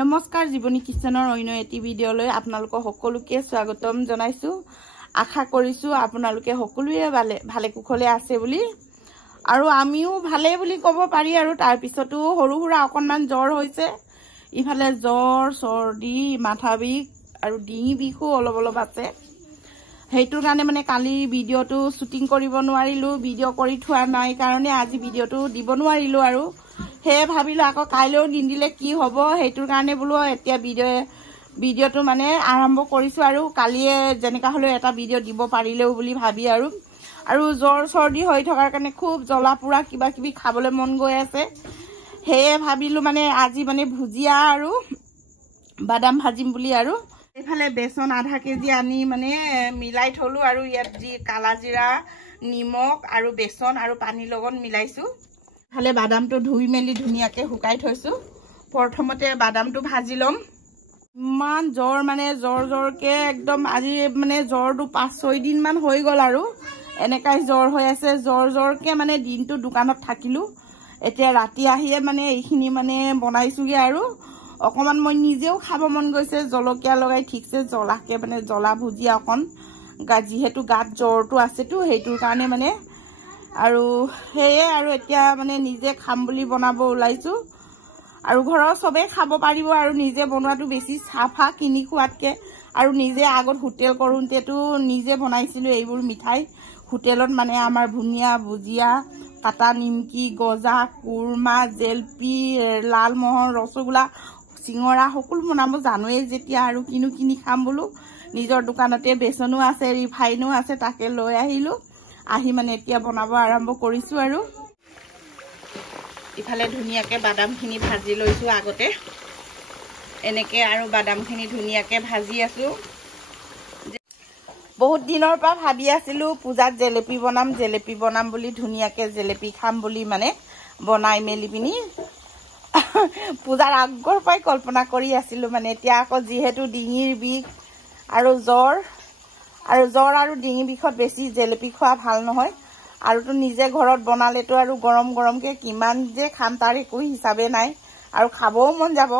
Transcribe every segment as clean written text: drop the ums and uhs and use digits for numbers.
নমস্কাৰ জীৱনী কিচেনৰ অন্য এটি ভিডিঅ'লৈ আপোনালোকক সকলোকে স্বাগতম জনাইছো। আশা কৰিছো আপোনালোকে সকলোৱে ভালে কুশলে আছে বুলি আৰু আমিও ভালে বুলি ক'ব পাৰি আৰু তাৰ পিছতো সৰু সুৰা অকনমান জ্বৰ হৈছে। ইফালে জ্বৰ, চৰ্দি, মাথা বিষ আৰু ডিঙি বিষো অলপ আছে। হেইটোৰ কাৰণে মানে কালি ভিডিঅ'টো শুটিং কৰিব নোৱাৰিলো, ভিডিঅ' কৰি থোৱা নাই কাৰণে আজি ভিডিঅ'টো দিব নোৱাৰিলো আৰু হে ভাবিলো আকৌ কাইলৈও নিদিলে কি হ'ব, হেইটোৰ কাৰণে বোলো এতিয়া ভিডিঅ'টো মানে আৰম্ভ কৰিছো আৰু কালিয়ে যেনেকা হলেও এটা ভিডিঅ' দিব পাৰিলেও বুলি ভাবি আৰু জ্বৰ চৰ্দি হৈ থকাৰ কাৰণে খুব জ্বলা পোৰা কিবা কিবি খাবলৈ মন গৈ আছে। হেয়ে ভাবিলো মানে আজি মানে ভুজিয়া আৰু বাদাম ভাজিম বুলি আৰু এইফালে বেচন আধা কেজি আনি মানে মিলাই থলো আৰু ইয়াত যি কালা জিৰা, নিমখ আৰু বেচন আৰু পানীৰ লগত মিলাইছো। ফালে বাদামটো ধুই মেলি ধুনিয়াকে শুকাই থৈছো। প্ৰথমতে বাদামটো ভাজি লম। ইমান জ্বৰ মানে জ্বৰকে একদম আজি মানে জ্বৰটো 5-6 দিন মান হৈ গল আৰু এনেকাই জ্বৰ হৈ আছে। জ্বৰকে মানে দিনটো দোকানত থাকিলো। এতিয়া ৰাতি আহিয়ে মানে এইখিনি মানে বনাইছোগে আৰু অকমান মই নিজেও খাব মন গৈছে জলকীয়া লগাই ঠিকছে জ্বলাকে মানে জ্বলা ভুজিয়া অকন যিহেতু গাত জ্বৰটো আছেতো সেইটোৰ কাৰণে মানে আৰু হেয়ে আৰু এতিয়া মানে নিজে খাম বুলি বনাব ওলাইছো আৰু ঘৰৰ সবে খাব পাৰিব আৰু নিজে বনোৱাটো বেছি চাফা কিনি খোৱাতকে আৰু নিজে আগত হোটেল কৰোঁতেতো নিজে বনাইছিলো এইবোৰ মিঠাই হোটেলত মানে আমাৰ ভুনিয়া ভুজিয়া, কাটা নিমকি, গজা, কুৰমা, জেলপি, লালমোহন, ৰসগোল্লা, চিঙৰা সকলো বনাব জানোৱেই যেতিয়া আৰু কিনি খাম বোলো। নিজৰ দোকানতে বেচনো আছে, ৰিফাইনো আছে, তাকে লৈ আহিলো। আহি মানে এতিয়া বনাব আৰম্ভ কৰিছো আৰু ইফালে ধুনিয়াকে বাদামখিনি ভাজি লৈছো আগতে এনেকে আৰু বাদামখিনি ধুনিয়াকে ভাজি আছো। বহুত দিনৰ পৰা ভাবি আছিলো পূজাত জেলেপি বনাম বুলি ধুনিয়াকে জেলেপি খাম বুলি মানে বনাই মেলি পিনি পূজাৰ আগৰ পৰাই কল্পনা কৰি আছিলো মানে এতিয়া আকৌ যিহেতু ডিঙিৰ বিষ আৰু জ্বৰ আৰু ডিঙি বিষত বেছি জেলেপি খোৱা ভাল নহয় আৰু তো নিজে ঘৰত বনালেতো আৰু গৰমকে কিমান যে খাম তাৰ একো হিচাপে নাই আৰু খাবও মন যাব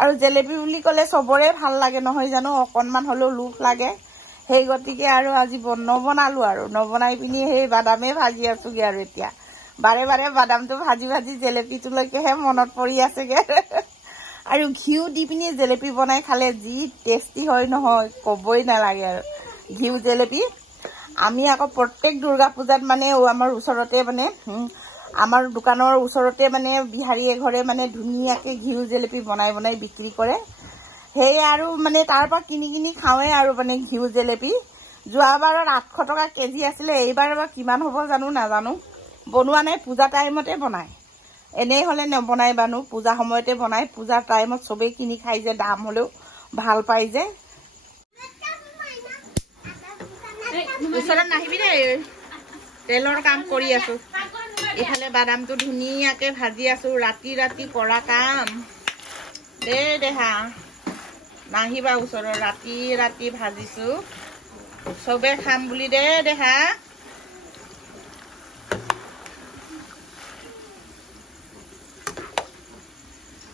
আৰু জেলেপি বুলি ক'লে সবৰে ভাল লাগে নহয় জানো, অকনমান হলেও লোভ লাগে। সেই গতিকে আৰু আজি নবনালো আৰু নবনাই পিনি সেই বাদামে ভাজি আছোগে আৰু এতিয়া বাৰে বাদামটো ভাজি জেলেপিটোলৈকেহে মনত পৰি আছেগে আৰু ঘিউ দি পিনি জেলেপি বনাই খালে যি টেষ্টি হয় নহয় কবই নালাগে আৰু ঘিউ জেলেপি। আমি আকৌ প্ৰত্যেক দুৰ্গা পূজাত মানে আমাৰ ওচৰতে মানে আমাৰ দোকানৰ ওচৰতে মানে বিহাৰী এঘৰে মানে ধুনীয়াকে ঘিউ জেলেপি বনাই বিক্ৰী কৰে। সেয়ে আৰু মানে তাৰ পৰা কিনি খাওঁৱে আৰু মানে ঘিউ জেলেপি। যোৱাবাৰত 800 টকা কেজি আছিলে, এইবাৰ কিমান হ'ব নাজানো। বনোৱা নাই, পূজা টাইমতে বনাই, এনেই হলে নবনাই বানো, পূজা সময়তে বনাই। পূজাৰ টাইমত চবেই কিনি খাই যে দাম হলেও ভাল পাই যে। ওচৰত নাহিবি দেই, তেলৰ কাম কৰি আছো। ইফালে বাদামটো ধুনীয়াকে ভাজি আছো, ৰাতি কৰা কাম দেহা নাহিবা ওচৰত, ৰাতি ভাজিছো চবে খাম বুলি দেহা।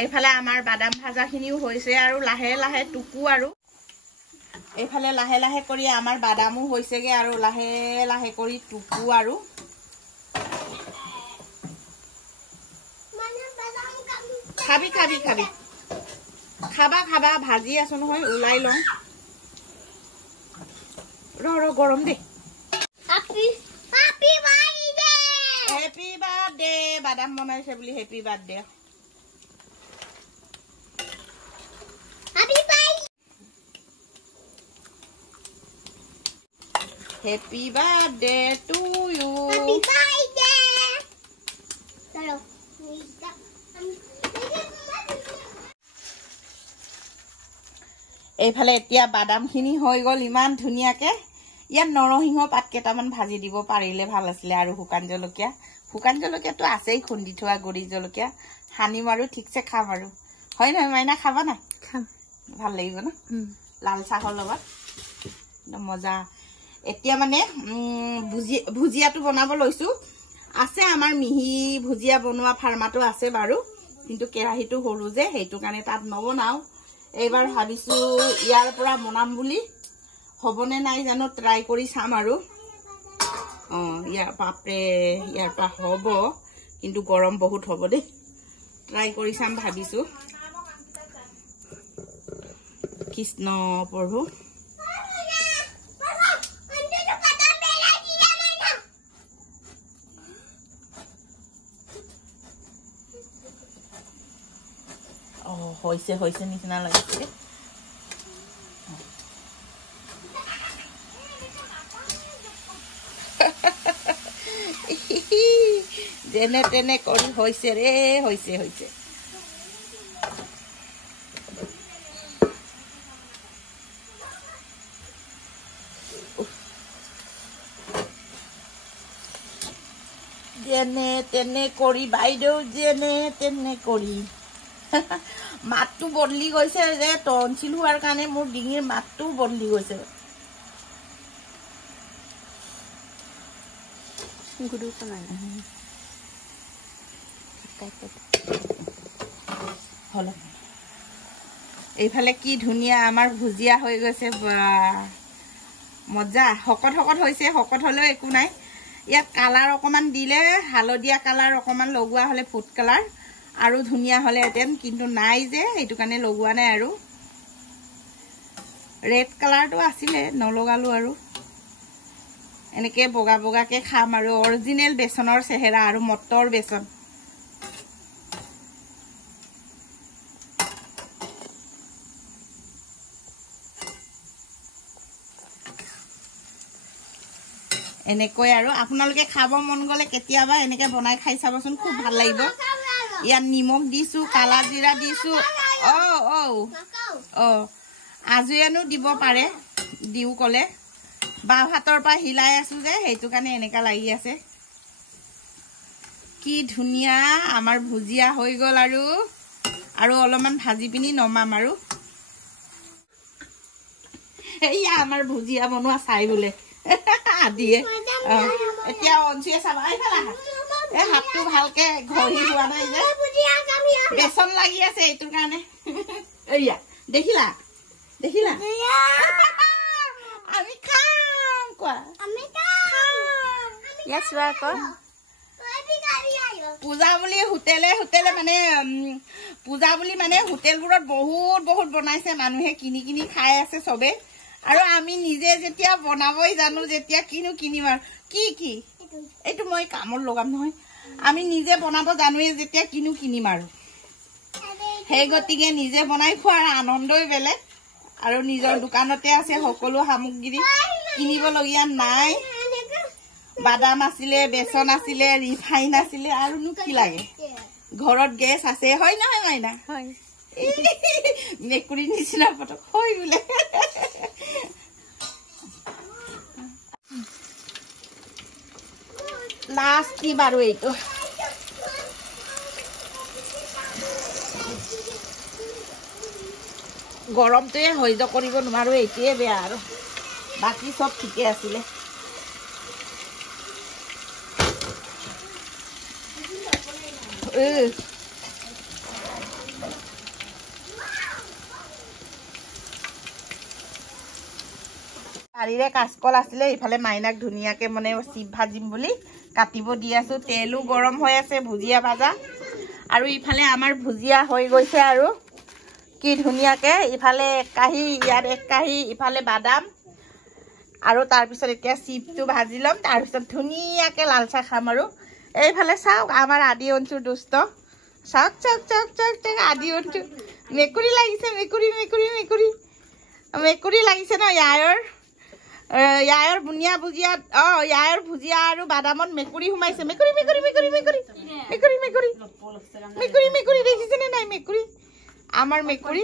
এইফালে আমাৰ বাদাম ভাজা খিনিও হৈছে আৰু লাহে টুকু আৰু এইফালে লাহে কৰি আমাৰ বাদামো হৈছেগে আৰু লাহে কৰি টুকু আৰু খাবি খাবা ভাজি আছো নহয়, ওলাই লওঁ ৰ গৰম দে। হেপি বাৰ্থডে বাদাম বনাইছে বুলি happy birthday. Happy birthday to you. Happy birthday. Chalo. এইফালে এতিয়া বাদামখিনি হৈ গল ইমান ধুনীয়াকে। ইয়াত নৰসিংহ পাত কেইটামান ভাজি দিব পাৰিলে ভাল আছিলে আৰু শুকান জলকীয়াটো আছেই, খুন্দি থোৱা গুড়ি জলকীয়া সানিম আৰু ঠিকছে খাম আৰু হয় নহয় মাইনা, খাবা না? খাম, ভাল লাগিব ন লাল চাহৰ লগত একদম মজা। এতিয়া মানে ভুজিয়াটো বনাব লৈছো। আছে আমাৰ মিহি ভুজিয়া বনোৱা ফাৰ্মাটো আছে বাৰু, কিন্তু কেৰাহীটো সৰু যে সেইটো কাৰণে তাত নবনাও এইবাৰ ভাবিছো ইয়াৰ পৰা বনাম বুলি হবনে নাই জানো ট্ৰাই কৰি চাম আৰু ইয়াৰ পাপৰে ইয়াৰ পৰা হ'ব কিন্তু গৰম বহুত হ'ব দে ট্ৰাই কৰি চাম ভাবিছো কৃষ্ণ প্ৰভু হৈছে হৈছে নিচিনা লাগিছে যেনে তেনে কৰি হৈছে ৰে হৈছে হৈছে যেনে তেনে কৰি বাইদেউ যেনে তেনে কৰি মাতটো বদলি গৈছে যে টনচিল হোৱাৰ কাৰণে মোৰ ডিঙিৰ মাতটো বদলি গৈছে এইফালে কি ধুনীয়া আমাৰ ভুজিয়া হৈ গৈছে মজা শকত শকত হৈছে শকত হলেও একো নাই ইয়াত কালাৰ অকমান দিলে হালধীয়া কালাৰ অকমান লগোৱা হলে ফুড কালাৰ আৰু ধুনীয়া হলে এতেন কিন্তু নাই যে এইটো কাৰণে লগোৱা নাই আৰু ৰেড কালাৰটো আছিলে নলগালো আৰু এনেকে বগা বগাকে খাম আৰু অৰিজিনেল বেচনৰ চেহেৰা আৰু মটৰ বেচন এনেকৈ আৰু আপোনালোকে খাব মন গলে কেতিয়াবা এনেকে বনাই খাই চাবচোন খুব ভাল লাগিব ইয়াত নিমখ দিছো কালা জিৰা দিছো আজুয়ানো দিব পাৰে দিও কলে বাও হাতৰ পৰা হিলাই আছো যে সেইটো কাৰণে এনেকা লাগি আছে কি ধুনীয়া আমাৰ ভুজিয়া হৈ গল আৰু অলপমান ভাজি পিনি নমাম আৰু এইয়া আমাৰ ভুজিয়া বনোৱা চাই বোলে আদিয়ে এতিয়া অঞ্চিয়ে চাবা আইফালা এ হাতটো ভালকে ঘহি হোৱা নাই যে বেচন লাগি আছে এইটোৰ কাৰণে এইয়া দেখিলা দেখিলা আমি খাম কোৱা আমি খাম ইয়াছ ক পূজা বুলি হোটেলে হোটেলে মানে পূজা বুলি মানে হোটেলবোৰত বহুত বহুত বনাইছে মানুহে কিনি কিনি খাই আছে সবে আৰু আমি নিজে যেতিয়া বনাবই জানো যেতিয়া কিনো কিনিম আৰু কি কি এইটো মই কামত লগাম নহয় আমি নিজে বনাব জানোৱে যেতিয়া কিনো কিনিম আৰু সেই গতিকে নিজে বনাই খোৱাৰ আনন্দই বেলেগ আৰু নিজৰ দোকানতে আছে সকলো সামগ্ৰী কিনিবলগীয়া নাই বাদাম আছিলে বেচন আছিলে ৰিফাইন আছিলে আৰু নো কি লাগে ঘৰত গেছ আছে হয় নহয় মাইনা হয় মেকুৰী নিচিনা পটক হয় বোলে লাষ্ট কি বাৰু এইটো গৰমটোৱে সহ্য কৰিব নোৱাৰো এইটোৱে বেয়া আৰু বাকী সব ঠিকে আছিলে কালিৰে কাচকল আছিলে ইফালে মাইনাক ধুনীয়াকে মানে চিপ ভাজিম বুলি কাটিব দি আছো তেলো গৰম হৈ আছে ভুজিয়া ভাজা আৰু ইফালে আমাৰ ভুজিয়া হৈ গৈছে আৰু কি ধুনীয়াকে ইফালে এক কাহি ইয়াত এক কাহি ইফালে বাদাম আৰু তাৰ পিছত এতিয়া চিপটো ভাজি লম তাৰ পিছত ধুনীয়াকে লাল চাহ খাম আৰু এইফালে চাওক আমাৰ আদি অঞ্চু দুষ্ট চাওক চাওক চাওক চাওক চাওক আদি অঞ্চু মেকুৰী লাগিছে মেকুৰী মেকুৰী মেকুৰী মেকুৰী লাগিছে ন ইয়াৰ বুনিয়া ভুজিয়া ইয়াৰ ভুজিয়া আৰু বাদামত মেকুৰী সোমাইছে মেকুৰী মেকুৰী মেকুৰী মেকুৰী মেকুৰী মেকুৰী মেকুৰী মেকুৰী দেখিছেনে নাই মেকুৰী আমাৰ মেকুৰী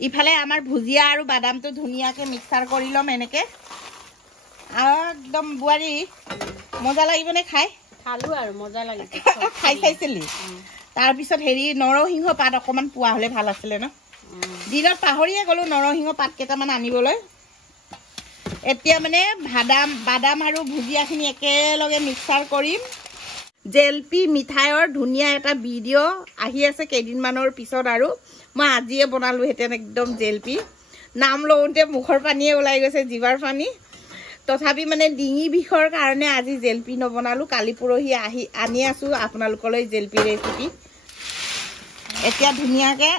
ইফালে আমাৰ ভুজিয়া আৰু বাদামটো ধুনীয়াকে মিক্সাৰ কৰি লম এনেকে একদম বুৱাৰী মজা লাগিবনে খাই খালো আৰু মজা লাগিছে খাই চাইছিলি তাৰ পিছত হেৰি নৰসিংহ পাত অকমান পোৱা হলে ভাল আছিলে ন দিনত পাহৰিয়ে গলো নৰসিংহ পাত কেইটামান আনিবলৈ এতিয়া মানে বাদাম আৰু ভুজিয়াখিনি একেলগে মিক্সাৰ কৰিম জেলপি মিঠাইৰ ধুনীয়া এটা ভিডিঅ' আহি আছে কেইদিনমানৰ পিছত আৰু মই আজিয়ে বনালো হেতেন একদম জেলপি নাম লওঁতে মুখৰ পানীয়ে ওলাই গৈছে জিভাৰ পানী তথাপি মানে ডিঙি বিষৰ কাৰণে আজি জেলপি নবনালো কালি পৰহি আনি আছো আপোনালোকলৈ জেলপি ৰেচিপি এতিয়া ধুনীয়াকে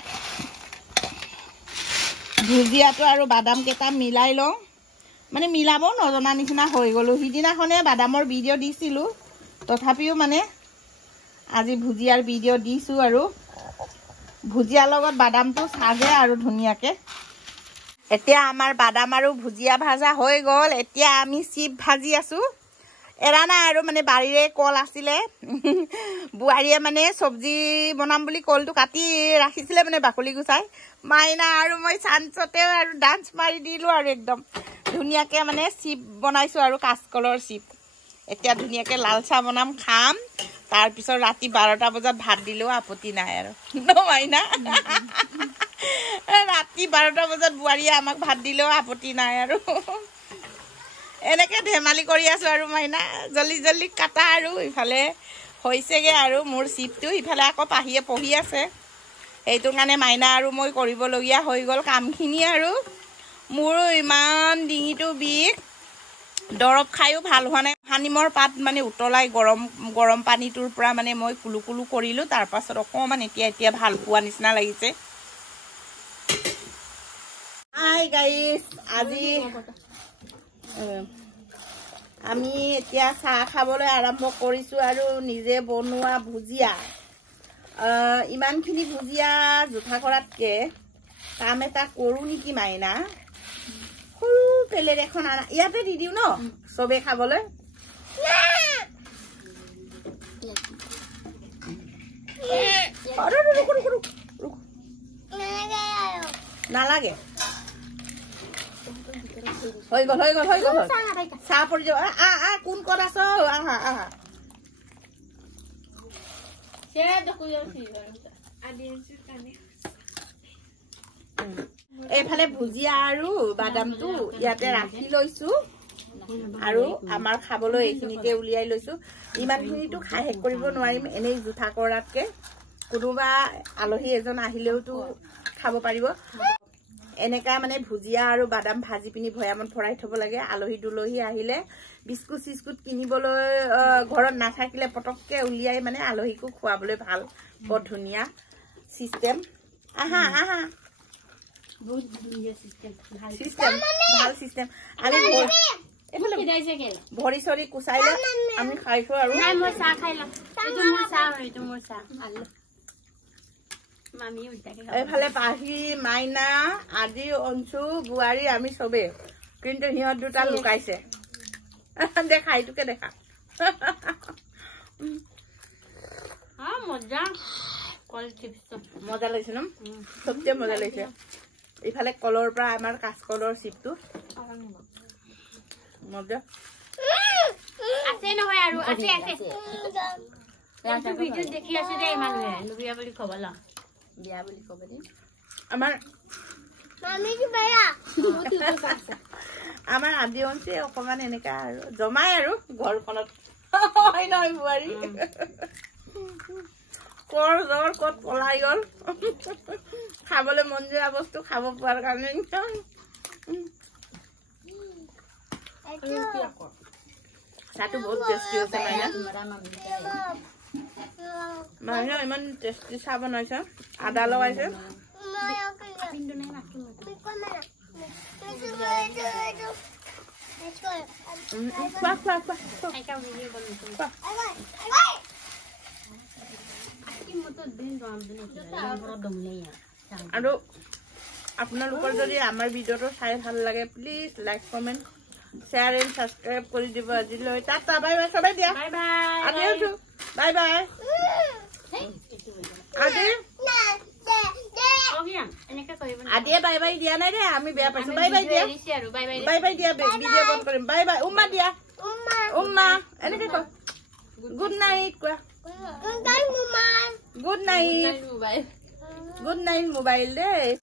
ভুজিয়াটো আৰু বাদাম কেটা মিলাই লওঁ মানে মিলাব নজনা নিচিনা হৈ গলো হিদিনাখনে বাদামৰ ভিডিঅ' দিছিলো তথাপিও মানে আজি ভুজিয়াৰ ভিডিঅ' দিছো আৰু ভুজিয়াৰ লগত বাদামটো সাজে আৰু ধুনীয়াকে এতিয়া আমাৰ বাদাম আৰু ভুজিয়া ভাজা হৈ গল এতিয়া আমি চিপ ভাজি আছো এৰা নাই আৰু মানে বাৰীৰে কল আছিলে বুৱাৰীয়ে মানে সবজি বনাম বুলি কলটো কাটি ৰাখিছিলে মানে বাকলি গুচাই মাইনা আৰু মই চান্সতে আৰু ডান্স মাৰি দিলো আৰু একদম ধুনীয়াকে মানে চিপ বনাইছো আৰু কাচকলৰ চিপ এতিয়া ধুনীয়াকে লাল চাহ বনাম খাম তাৰ পিছত ৰাতি 12টা বজাত ভাত দিলেও আপত্তি নাই আৰু ন মাইনা ৰাতি 12টা বজাত বুৱাৰীয়ে আমাক ভাত দিলেও আপত্তি নাই আৰু এনেকে ধেমালি কৰি আছো আৰু মাইনা জলদি জলদি কাটা আৰু ইফালে হৈছেগে আৰু মোৰ চিপটো ইফালে আকৌ পাহিয়ে পঢ়ি আছে এইটো কাৰণে মাইনা আৰু মই কৰিবলগীয়া হৈ গল কামখিনি আৰু মোৰ ইমান ডিঙিটো বিষ দৰব খাইও ভাল হোৱা নাই হানিমৰ পাত মানে উতলাই গৰম পানীটোৰ পৰা মানে মই কুলু কুলু কৰিলো তাৰ পাছত অকমান এতিয়া ভাল পোৱা নিচিনা লাগিছে হাই গাইস আজি আমি এতিয়া চাহ খাবলৈ আৰম্ভ কৰিছো আৰু নিজে বনোৱা ভুজিয়া ইমানখিনি ভুজিয়া জোঠা কৰাতকে কাম এটা কৰো নেকি মাইনা সৰু প্লেট এখন আনা ইয়াতে দি দিও ন সবে খাবলৈ নালাগে হৈ গল চাহ পৰি যাব কোন কত আছ আহা আহা এইফালে ভুজিয়া আৰু বাদামটো ইয়াতে ৰাখি লৈছো আৰু আমাৰ খাবলৈ এইখিনিতে উলিয়াই লৈছো ইমানখিনিটো খাই শেষ কৰিব নোৱাৰিম এনেই জোঠা কৰাতকে কোনোবা আলহী এজন আহিলেওতো খাব পাৰিব এনেকা মানে ভুজিয়া আৰু বাদাম ভাজি পিনি ভয়ামত ভৰাই থব লাগে আলহী দুলহী আহিলে বিস্কুট সিস্কুট কিনিবলৈ ঘৰত নাথাকিলে পটককে উলিয়াই মানে আলহীকো খুৱাবলৈ ভাল বহুত ধুনীয়া সিস্টেম আহা আহা বহুত ধুনীয়া সিস্টেম ভাল সিস্টেম আমি ভৰি চৰি কুচাই লৈ আমি খাইছো আৰু মই চাহ খাই লম এইটো মোৰ চাহ এইফালে পাহি মাইনা আদি অঞ্চু বুৱাৰী আমি চবে কিন্তু সিহঁত দুটা লুকাইছে দেখা এইটোকে দেখা মজা লাগিছে ন সবচে মজা লাগিছে ইফালে কলৰ পৰা আমাৰ কাচকলৰ চিপটো মজা আছে নহয় আৰু আছে এইটো ভিডিও দেখি আছে দে মানুহে নুবিয়া বুলি কবলা বিয়া বুলি কব দে আমাৰ মামি কি বেয়া আমাৰ আদি অঞ্চে অকমান এনেকা আৰু জমাই আৰু ঘৰখনত হয় নহয় বুৱাৰী কৰ জৰ কত পলাই গল খাবলৈ মন যোৱা বস্তু খাব পোৱাৰ কাৰণে চাহটো বহুত টেষ্টি হৈছে মাইনা ইমান টেষ্টি চাহ বনাইছে আদা লগাইছে আৰু আপোনালোকৰ যদি আমাৰ ভিডিঅ'টো চাই ভাল লাগে please like comment share and subscribe কৰি দিব আজিলৈ টাটা বাই বাই সবাই দিয়া বাই বাই বাই আদিয়ে বাই বাই দিয়া নাই দে আমি বেয়া পাইছো বাই বাই দিয়া ভিডিঅ' বন্ধ কৰিম বাই বাই উম্মা দিয়া উম্মা এনেকে ক গুড নাইট কোৱা গুড নাইট মোবাইল দে